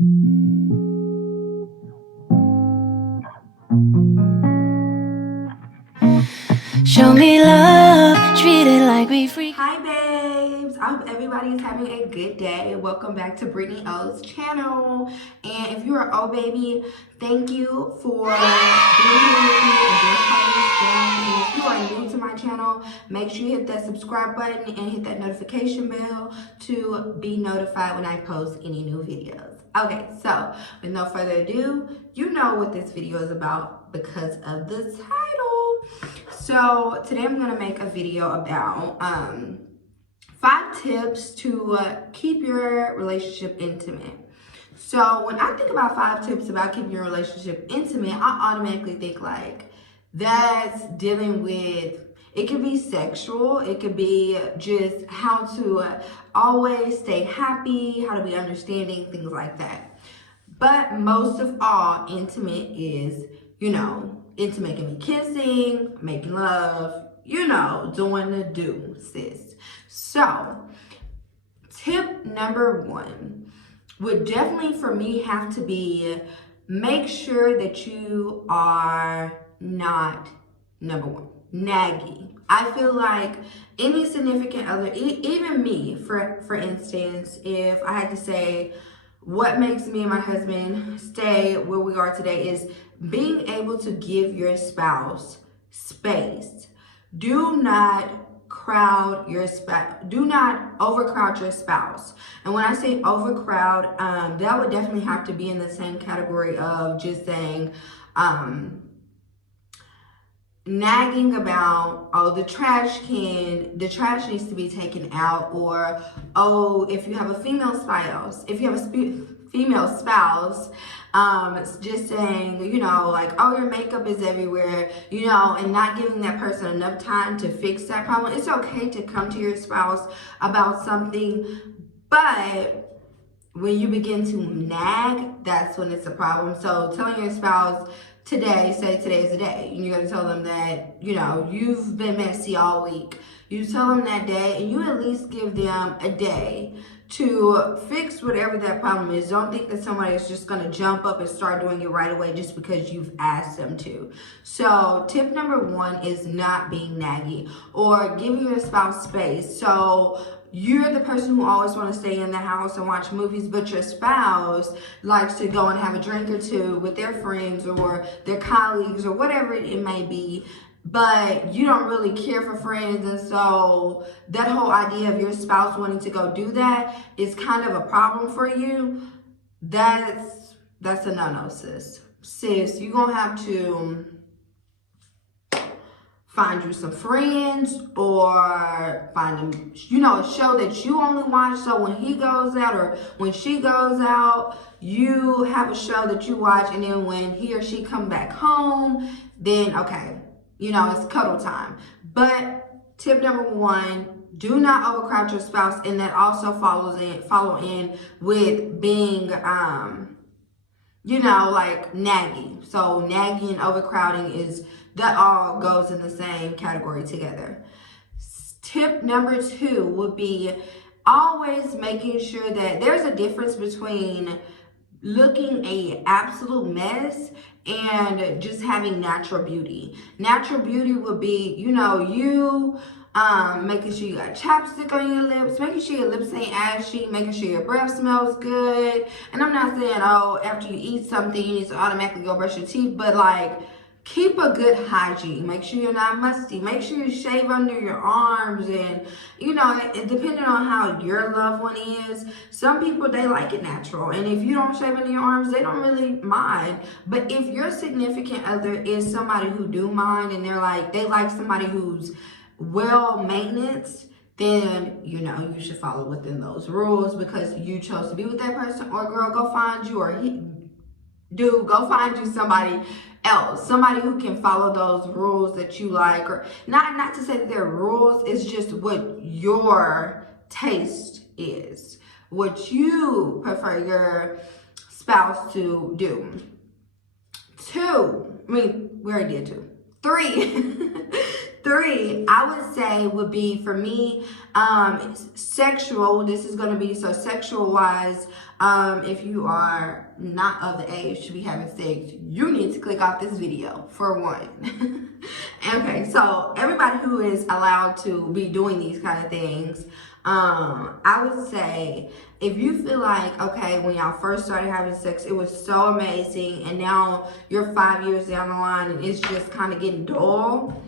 Show me love, treat it like we free. Hi babes, I hope everybody is having a good day. Welcome back to Brittni O's channel. And if you're an O baby, thank you for being here with me and being part of this journey. And if you are new to my channel, make sure you hit that subscribe button and hit that notification bell to be notified when I post any new videos. Okay, so with no further ado, you know what this video is about because of the title. So today I'm going to make a video about 5 tips to keep your relationship intimate. So when I think about 5 tips about keeping your relationship intimate, I automatically think like that's dealing with, it could be sexual, it could be just how to always stay happy, how to be understanding, things like that. But most of all, intimate is, intimate can be kissing, making love, doing the do, sis. So, tip number 1 would definitely for me have to be make sure that you are not, number 1, naggy. I feel like any significant other, even me, for instance, if I had to say, what makes me and my husband stay where we are today is being able to give your spouse space. Do not crowd your spouse. Do not overcrowd your spouse. And when I say overcrowd, that would definitely have to be in the same category of just saying, nagging about, oh, the trash needs to be taken out, or oh, if you have a female spouse, just saying, like, oh, your makeup is everywhere, and not giving that person enough time to fix that problem. It's okay to come to your spouse about something, but when you begin to nag, that's when it's a problem. So telling your spouse, say today's the day, and you're going to tell them that, you've been messy all week. You tell them that day, and you at least give them a day to fix whatever that problem is. Don't think that somebody is just going to jump up and start doing it right away just because you've asked them to. So tip number 1 is not being naggy or giving your spouse space. So you're the person who always want to stay in the house and watch movies, but your spouse likes to go and have a drink or two with their friends or their colleagues or whatever it may be, but you don't really care for friends. And so that whole idea of your spouse wanting to go do that is kind of a problem for you. That's a no-no, sis. Sis, you're going to have to find you some friends or find them, a show that you only watch. So when he goes out or when she goes out, you have a show that you watch. And then when he or she come back home, then okay, it's cuddle time. But tip number 1, do not overcrowd your spouse. And that also follow in with being, like naggy. So naggy and overcrowding that all goes in the same category together. Tip number 2 would be always making sure that there's a difference between looking an absolute mess and just having natural beauty. Natural beauty would be, making sure you got chapstick on your lips, making sure your lips ain't ashy, making sure your breath smells good. And I'm not saying, oh, after you eat something, you need to automatically go brush your teeth, but like, keep a good hygiene. Make sure you're not musty. Make sure you shave under your arms. And, depending on how your loved one is, some people, they like it natural. And if you don't shave under your arms, they don't really mind. But if your significant other is somebody who do mind and they like somebody who's well maintenance, then, you should follow within those rules because you chose to be with that person. Or girl, go find you, or dude, go find you somebody else, somebody who can follow those rules that you like, or not to say that they're rules, it's just what your taste is, what you prefer your spouse to do. 2, we already did 2. 3, Three, I would say would be for me, sexual. This is going to be so sexual wise. If you are not of the age to be having sex, you need to click off this video for one. Okay, so everybody who is allowed to be doing these kind of things, I would say if you feel like, okay, when y'all first started having sex, it was so amazing, and now you're 5 years down the line and it's just kind of getting dull.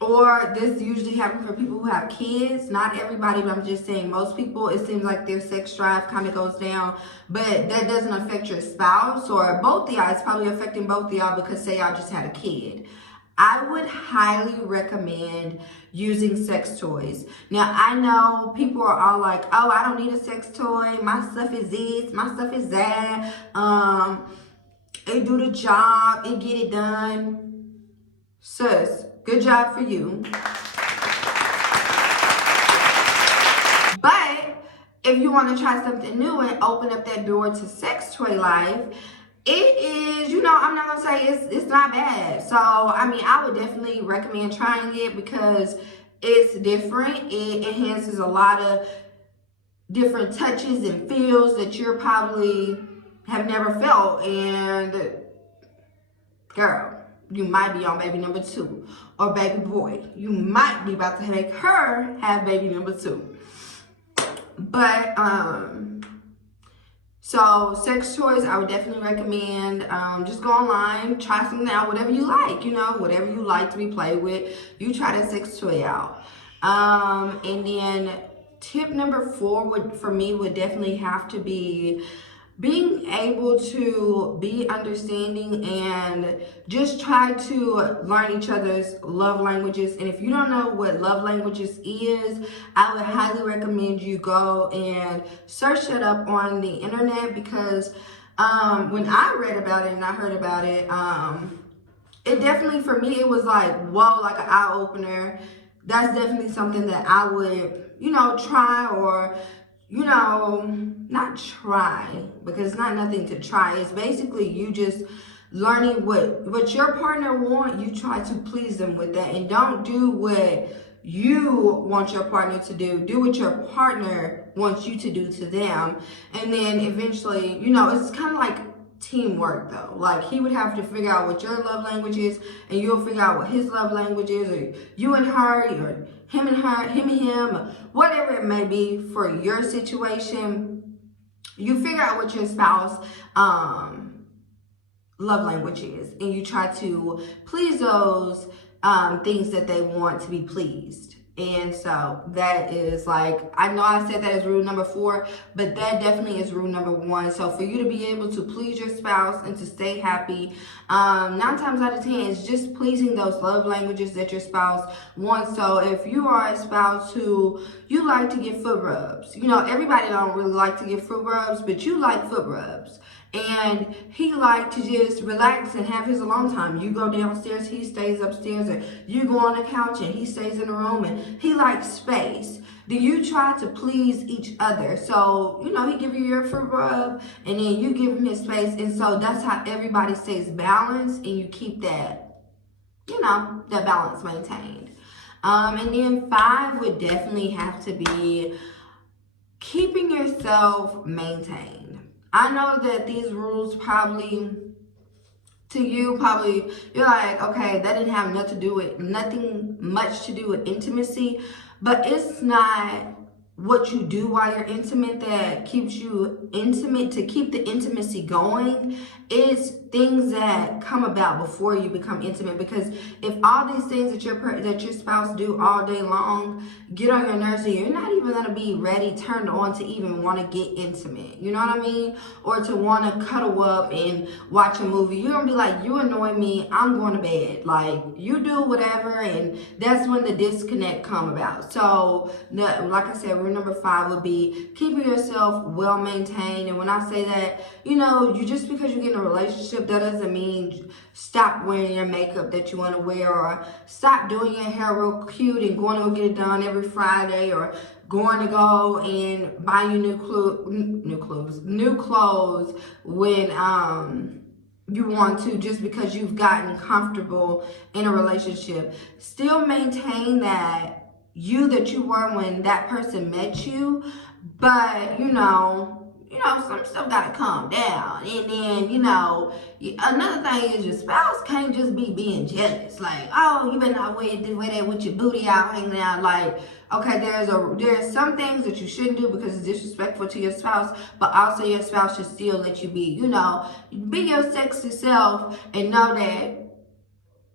Or this usually happens for people who have kids. Not everybody, but I'm just saying most people, it seems like their sex drive kind of goes down. But that doesn't affect your spouse or both of y'all. It's probably affecting both of y'all because say y'all just had a kid. I would highly recommend using sex toys. Now, I know people are all like, oh, I don't need a sex toy. My stuff is this. My stuff is that. It do the job. It get it done. Sis, good job for you. But if you want to try something new and open up that door to sex toy life, it is, you know, I'm not gonna say it's not bad. So I mean, I would definitely recommend trying it because it's different. It enhances a lot of different touches and feels that you're probably have never felt. And girl, you might be on baby number 2, or baby boy, you might be about to make her have baby number 2. But so sex toys, I would definitely recommend. Just go online, try something out, whatever you like, you know, whatever you like to be played with, you try that sex toy out. And then tip number 4 would, for me, would definitely have to be being able to be understanding and just try to learn each other's love languages. And if you don't know what love languages is, I would highly recommend you go and search that up on the internet, because when I read about it and I heard about it, it definitely, for me, it was like, whoa, like an eye-opener. That's definitely something that I would, you know, try, or you know, not try, because it's not nothing to try. It's basically you just learning what your partner want. You try to please them with that, and don't do what you want your partner to do. Do what your partner wants you to do to them. And then eventually, you know, it's kind of like teamwork though. Like he would have to figure out what your love language is, and you'll figure out what his love language is, or you and her, or him and her, him and him, whatever it may be for your situation. You figure out what your spouse love language is, and you try to please those things that they want to be pleased. And so that is, like, I know I said that as rule number 4, but that definitely is rule number 1. So for you to be able to please your spouse and to stay happy, 9 times out of 10, it's just pleasing those love languages that your spouse wants. So if you are a spouse who you like to get foot rubs, you know, everybody don't really like to get foot rubs, but you like foot rubs. And he liked to just relax and have his alone time. You go downstairs, he stays upstairs, or you go on the couch and he stays in the room, and he likes space. Do you try to please each other? So, you know, he give you your foot rub, and then you give him his space. And so that's how everybody stays balanced, and you keep that, you know, that balance maintained. And then 5 would definitely have to be keeping yourself maintained. I know that these rules probably, to you, probably, you're like, okay, that didn't have nothing much to do with intimacy, but it's not what you do while you're intimate that keeps you intimate. To keep the intimacy going is things that come about before you become intimate. Because if all these things that your spouse do all day long get on your nerves, and you're not even going to be ready, turned on to even want to get intimate, you know what I mean? Or to want to cuddle up and watch a movie, you're going to be like, you annoy me, I'm going to bed. Like, you do whatever, and that's when the disconnect come about. So like I said, rule number 5 would be keeping yourself well maintained. And when I say that, you know, just because you get in a relationship, that doesn't mean stop wearing your makeup that you want to wear, or stop doing your hair real cute and going to go get it done every Friday, or going to go and buy you new clothes when you want to just because you've gotten comfortable in a relationship. Still maintain that you were when that person met you, but some stuff gotta calm down. And then another thing is your spouse can't just be being jealous. Like, oh, you been out with it with your booty out hanging out. Like, okay, there's some things that you shouldn't do because it's disrespectful to your spouse, but also your spouse should still let you be your sexy self and know that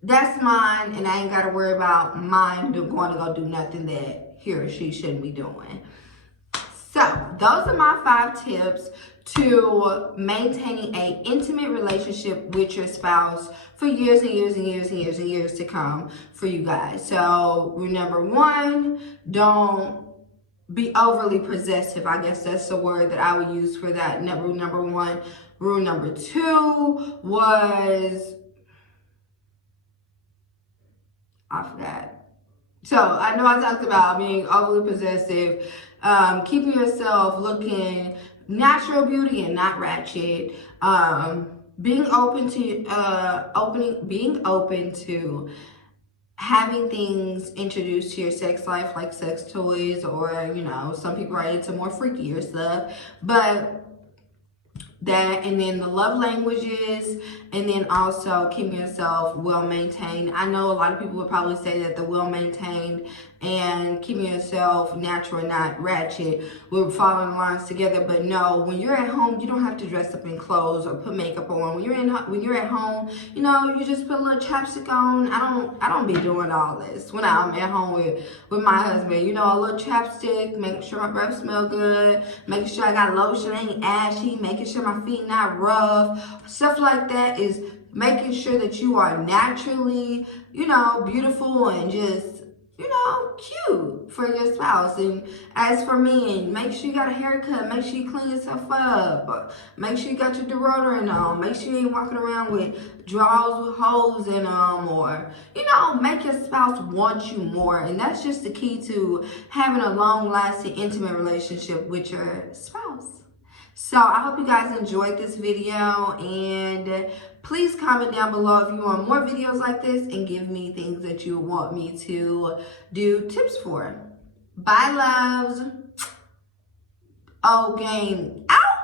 that's mine, and I ain't gotta worry about mine going to go do nothing that he or she shouldn't be doing. So those are my 5 tips to maintaining an intimate relationship with your spouse for years and years and years and years and years to come for you guys. So rule number 1, don't be overly possessive. I guess that's the word that I would use for that. Rule number 1. Rule number 2 was, I forgot. So I know I talked about being overly possessive, keeping yourself looking natural beauty and not ratchet, being open to having things introduced to your sex life, like sex toys, or some people are into more freakier stuff, but that, and then the love languages, and then also keeping yourself well maintained. I know a lot of people would probably say that the well maintained and keeping yourself natural and not ratchet would fall in lines together, but no, when you're at home, you don't have to dress up in clothes or put makeup on. When you're at home, you just put a little chapstick on. I don't be doing all this when I'm at home with my husband. A little chapstick, making sure my breath smell good, making sure I got lotion, ain't ashy, making sure my feet not rough. Stuff like that is making sure that you are naturally, beautiful and just, cute for your spouse. And as for men, make sure you got a haircut, make sure you clean yourself up, make sure you got your deodorant on, make sure you ain't walking around with drawers with holes in them, or, make your spouse want you more. And that's just the key to having a long-lasting, intimate relationship with your spouse. So I hope you guys enjoyed this video, and please comment down below if you want more videos like this and give me things that you want me to do tips for. Bye, loves. Oh, game out.